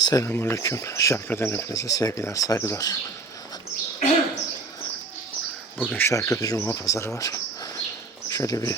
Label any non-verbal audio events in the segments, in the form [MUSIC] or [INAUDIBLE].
Selamünaleyküm. Şarkıdan hepinize sevgiler, saygılar. Bugün Şarkıda Cuma Pazarı var. Şöyle bir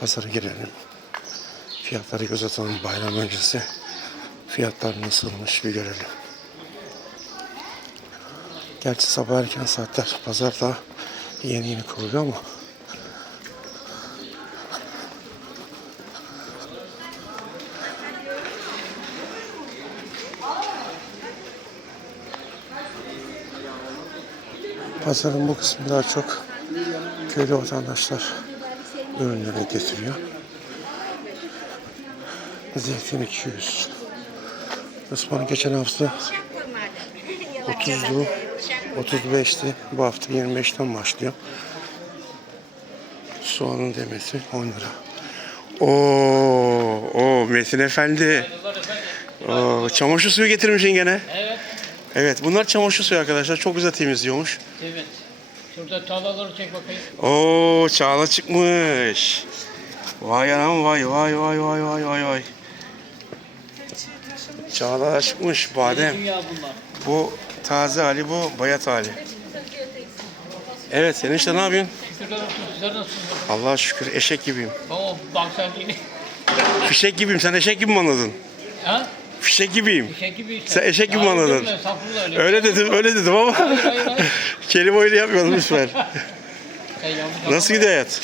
pazara girelim. Fiyatları göz atalım bayram öncesi. Fiyatlar nasılmış bir görelim. Gerçi sabah erken saatler pazar daha yeni yeni kuruluyor ama Pazarın bu kısmı daha çok köylü vatandaşlar ürünleri getiriyor. Zeytin 200. Ispanak geçen hafta 30'du, 35'ti. Bu hafta 25'ten başlıyor. Soğanın demesi 10 lira. Oo, o Metin Efendi. Oo, çamaşır suyu getirmişsin gene. Evet, Evet bunlar çamaşır suyu arkadaşlar. Çok güzel temizliyormuş. evet. Şurada tağlaları çek bakayım. Oo Çağla çıkmış. Vay anam vay vay vay vay vay vay vay. Çağla çıkmış badem. Bu taze hali bu bayat hali. Evet senin işte ne yapıyorsun? Allah'a şükür eşek gibiyim. Oo, bak sen. Fişek gibiyim. Sen eşek gibi mi anladın? ha? Fişek gibiyim. Eşek gibi işte. Sen eşek gibi mi anladın? öyle öyle. Dedim, öyle dedim ama Hayır, hayır, hayır. [LAUGHS] kelime öyle yapmayalım lütfen. Yanlış Nasıl gidiyor hayat?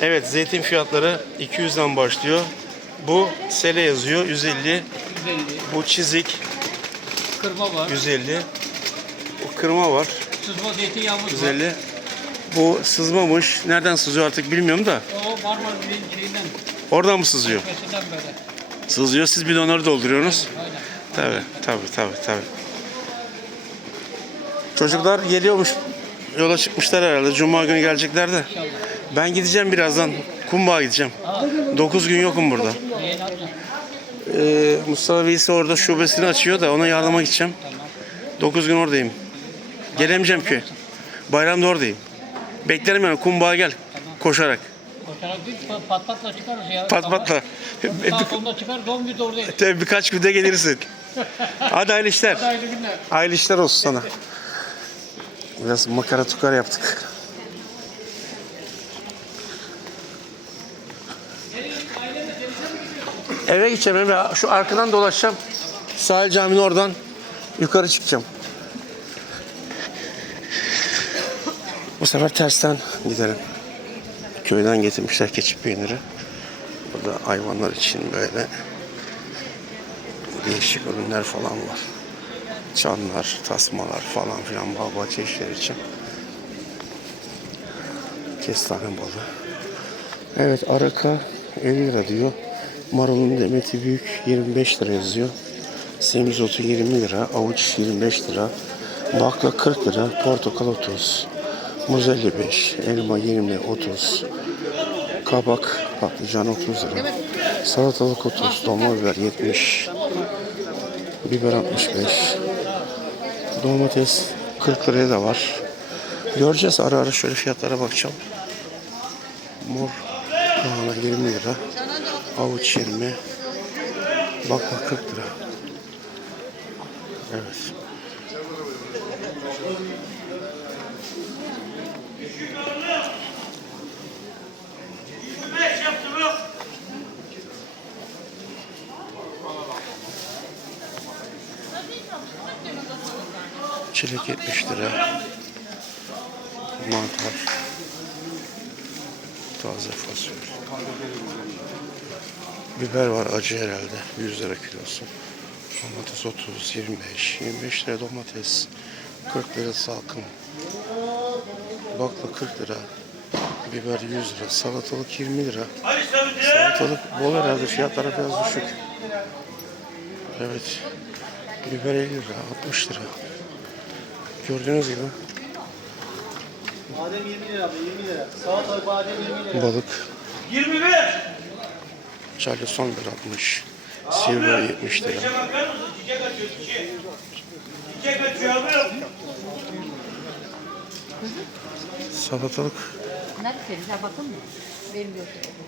Evet zeytin fiyatları 200'den başlıyor. Bu sele yazıyor 150. 150. Bu çizik Kırma var. 150. Bu kırma var Sızma zeytinyağımız var. 150. Bu sızmamış. Nereden sızıyor artık bilmiyorum da. O Marmara şeyinden. Oradan mı sızıyor? Kesinden böyle. Sızıyor. Siz bidonları dolduruyorsunuz. Aynen. Tabii tabii tabii tabii. Çocuklar geliyormuş. Yola çıkmışlar herhalde. Cuma günü gelecekler de. Ben gideceğim birazdan. Kumbağa gideceğim. 9 gün yokum burada. Ee, Mustafa Bey'si orada şubesini açıyor da ona yardıma gideceğim. 9 gün oradayım. Gelemeyeceğim ki. Bayramda oradayım. Beklerim yani kumbağa gel. Koşarak. Pat- patla çıkarız ya. Pat patla. Sağ solda çıkar, doğum günü de oradayız. Tabii birkaç günde gelirsin. Hadi hayırlı işler. Hayırlı günler. Hayırlı işler olsun sana. Biraz makara tukar yaptık. Eve gideceğim eve. Şu arkadan dolaşacağım. Sahil caminin oradan yukarı çıkacağım. Bu sefer tersten gidelim. Köyden getirmişler keçi peyniri. Burada hayvanlar için böyle değişik ürünler falan var. Çanlar, tasmalar falan filan bağ bahçe işleri için. Kestane balı. Evet araka 50 lira diyor. Marulun demeti büyük 25 lira yazıyor. Semizotu 20 lira, avuç 25 lira, bakla 40 lira, portakal 30, muz 55, elma 20, 30, kabak, patlıcan 30 lira, salatalık 30, dolma biber 70, biber 65, domates 40 liraya da var. Göreceğiz ara ara şöyle fiyatlara bakacağım. Mor lahana 20 lira, avuç 20, bakla 40 lira. Evet. Çilek 70 lira. Mantar. Taze fasulye. Biber var acı herhalde. 100 lira kilosu. Domates 30, 25. 25 lira domates. 40 lira salkım. Bakla 40 lira. Biber 100 lira. Salatalık 20 lira. Salatalık bol herhalde. Fiyatları biraz düşük. Evet. Biber 50 lira. 60 lira. Gördüğünüz gibi Badem 20 lira abi 20 lira. Salatalık badem 20 lira. balık 25. Charlie son 1.60. Silver 70 lira. Çiçek açıyor çiçek. Çiçek açıyor abi. Salatalık Neredesiniz? Ha bakın mı? Benim götürüyorum.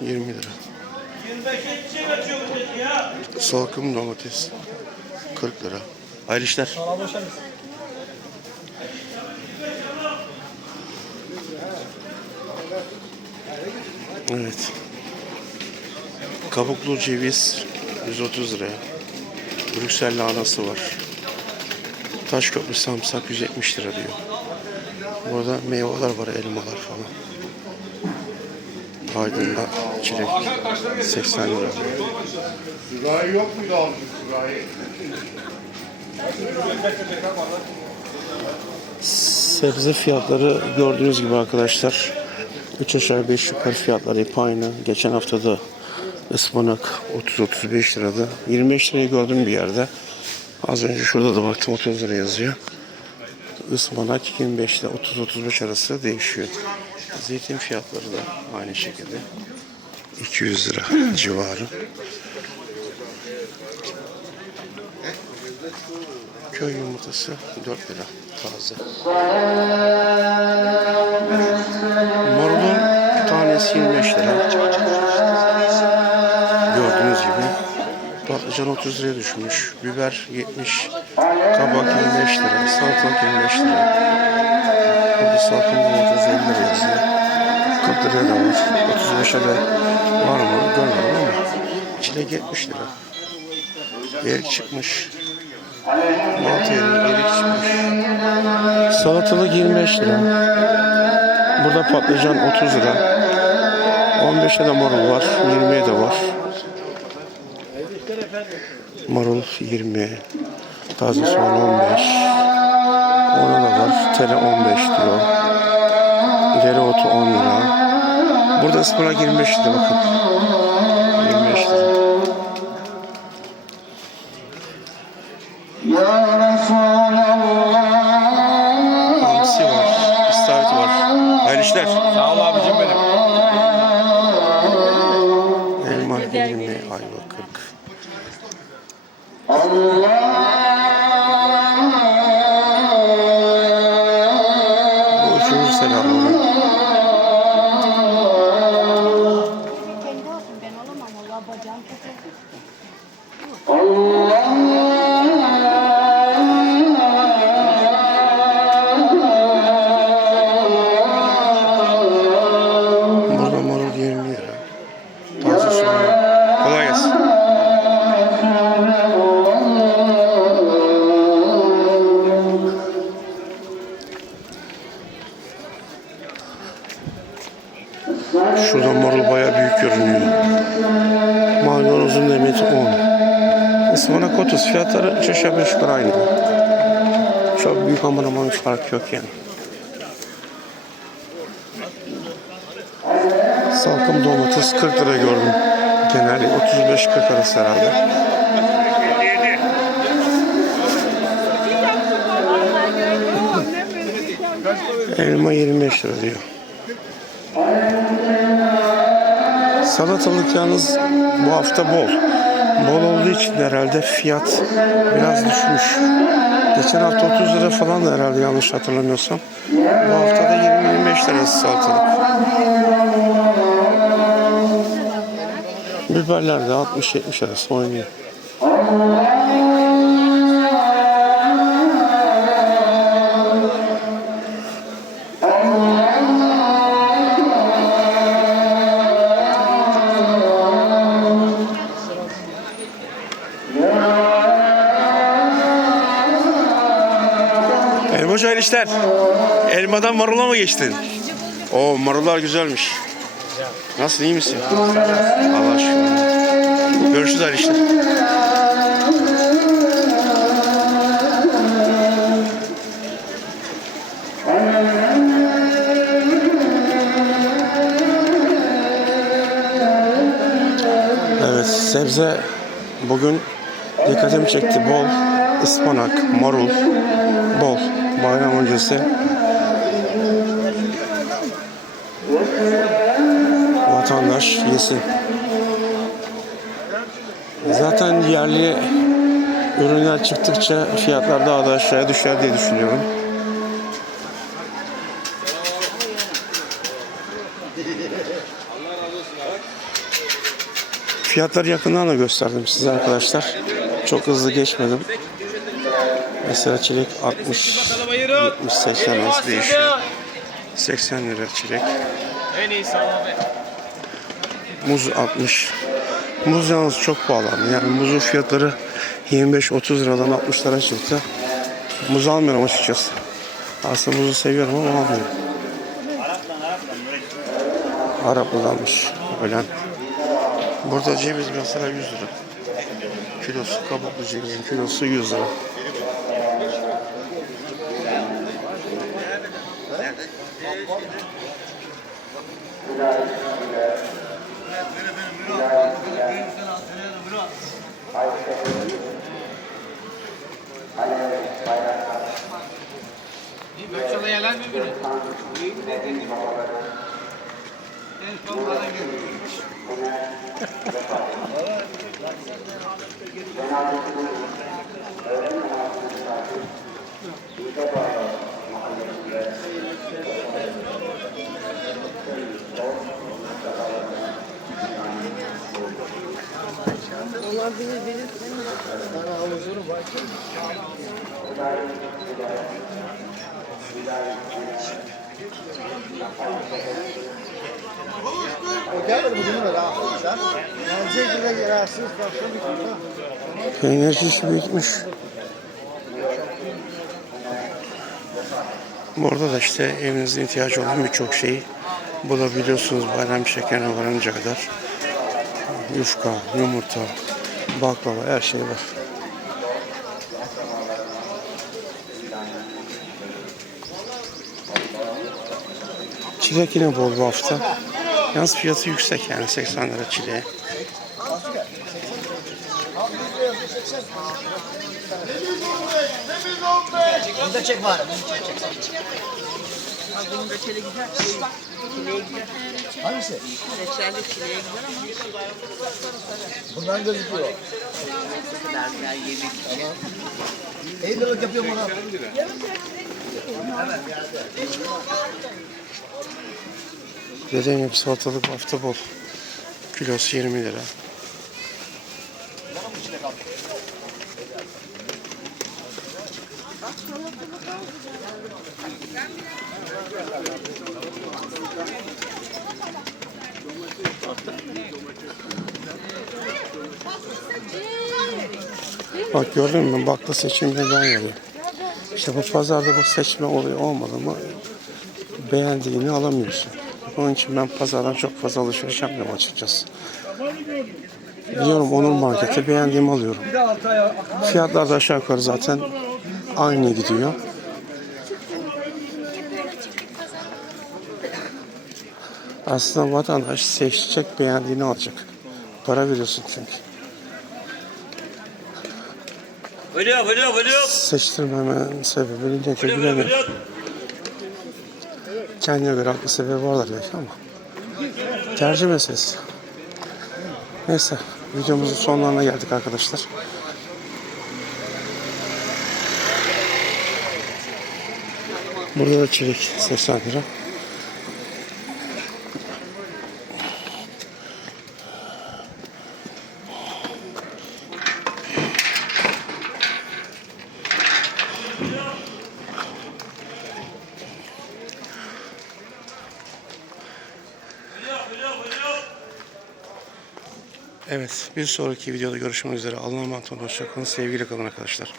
20 lira. 25'e çiçek açıyor bu dedi ya. Salkım domates 40 lira. Hayırlı işler. Evet. Kabuklu ceviz 130 liraya. Brüksel lahanası var. Taşköprü samsak 170 lira diyor. Burada meyveler var, elmalar falan. Aydın'da çilek 80 lira. Sürahi yok muydu abi sürahi? Sebze fiyatları gördüğünüz gibi arkadaşlar 3 aşağı 5 yukarı fiyatları hep aynı. Geçen hafta da ıspanak 30-35 lirada. 25 liraya gördüm bir yerde. Az önce şurada da baktım 30 lira yazıyor. Ispanak 25 ile 30-35 arası değişiyor. Zeytin fiyatları da aynı şekilde. 200 lira civarı. Köy yumurtası 4 lira taze. Marulun tanesi 25 lira. Gördüğünüz gibi. Patlıcan 30 liraya düşmüş. Biber 70. Kabak 25 lira. Salatalık 25 lira. Burada salkım domates 50 lira yazıyor. 40 liraya da var. 35'e de var mı? Görmedim ama. Çilek 70 lira. Erik çıkmış. Mantı yeri, erik çıkmış. Salatalık 25 lira. Burada patlıcan 30 lira. 15'e de marul var. 20'ye de var. Marul 20. Taze soğan 15. Ona da var. Tere 15 diyor. Dereotu 10 lira. Burada ıspanak 25 lira bakın. 25 lira. Hamsi var. İstavrit var. Hayırlı işler. Sağ ol abicim benim. 20, ayva 40. Bu üçüncü selamı. Kendi olsun ben olamam. Allah bacağım çok Şurada marul bayağı büyük görünüyor. Maydanozun demeti 10. Ispanak 30. Fiyatları 3 aşağı 5 yukarı aynı. Çok büyük aman aman bir fark yok yani. Salkım domates 40 lira gördüm. Genelde 35-40 arası herhalde. Elma 25 lira diyor. Salatalık yalnız bu hafta bol. Bol olduğu için herhalde fiyat biraz düşmüş. Geçen hafta 30 lira falan da herhalde yanlış hatırlamıyorsam. Bu hafta da 20-25 lirası salatalık. Biberler de 60-70 arası oynuyor. İşler. Elmadan marula mı geçtin? O marullar güzelmiş. Nasıl iyi misin? Allah aşkına. Görüşürüz işler. Evet sebze bugün dikkatimi çekti bol ıspanak, marul, bol bayram öncesi. Vatandaş yesin. Zaten yerli ürünler çıktıkça fiyatlar daha da aşağıya düşer diye düşünüyorum. Fiyatları yakından da gösterdim size arkadaşlar. Çok hızlı geçmedim. Mesela çilek 60, 70, 80 arası değişiyor. 80 lira çilek. En iyisi abi. Muz 60. Muz yalnız çok pahalı. Yani muzun fiyatları 25-30 liradan 60 lira çıktı. Muz almıyorum açıkçası. Aslında muzu seviyorum ama almıyorum. Araplıdanmış. Ölen. Burada ceviz mesela 100 lira. Kilosu kabuklu cevizin kilosu 100 lira. Böyle yalan mı bunu? En son bana geliyor. Peynirci işi büyütmüş. Burada da işte evinizde ihtiyacı olan birçok şeyi bulabiliyorsunuz bayram şekerine varınca kadar. Yufka, yumurta, baklava her şey var. Çilek yine bol bu hafta. Yalnız fiyatı yüksek yani 80 lira çileğe. Bunun da çile gider. Çileye gider. Hangisi? Reçelde çileye gider ama. Bundan gözüküyor. Kadar güzel yemek için. 50 liralık yapıyorum ona. Dediğim gibi salatalık hafta bol. Kilosu 20 lira. Bak gördün mü bakla seçimde ben yapıyorum. İşte bu pazarda bu seçme oluyor olmadı mı beğendiğini alamıyorsun. Onun için ben pazardan çok fazla alışveriş yapmıyorum açıkçası. Diyorum onun markete beğendiğimi alıyorum. Fiyatlar da aşağı yukarı zaten aynı gidiyor. Aslında vatandaş seçecek beğendiğini alacak. Para veriyorsun çünkü. Buyuruyor, buyuruyor, buyuruyor. Seçtirmemenin sebebini nece bilemiyorum. Kendine göre haklı sebebi vardır belki ama. Tercih meselesi. Neyse videomuzun sonlarına geldik arkadaşlar. Burada da çelik 80 lira. Evet bir sonraki videoda görüşmek üzere. Allah'a emanet olun. Hoşçakalın. Sevgiyle kalın arkadaşlar.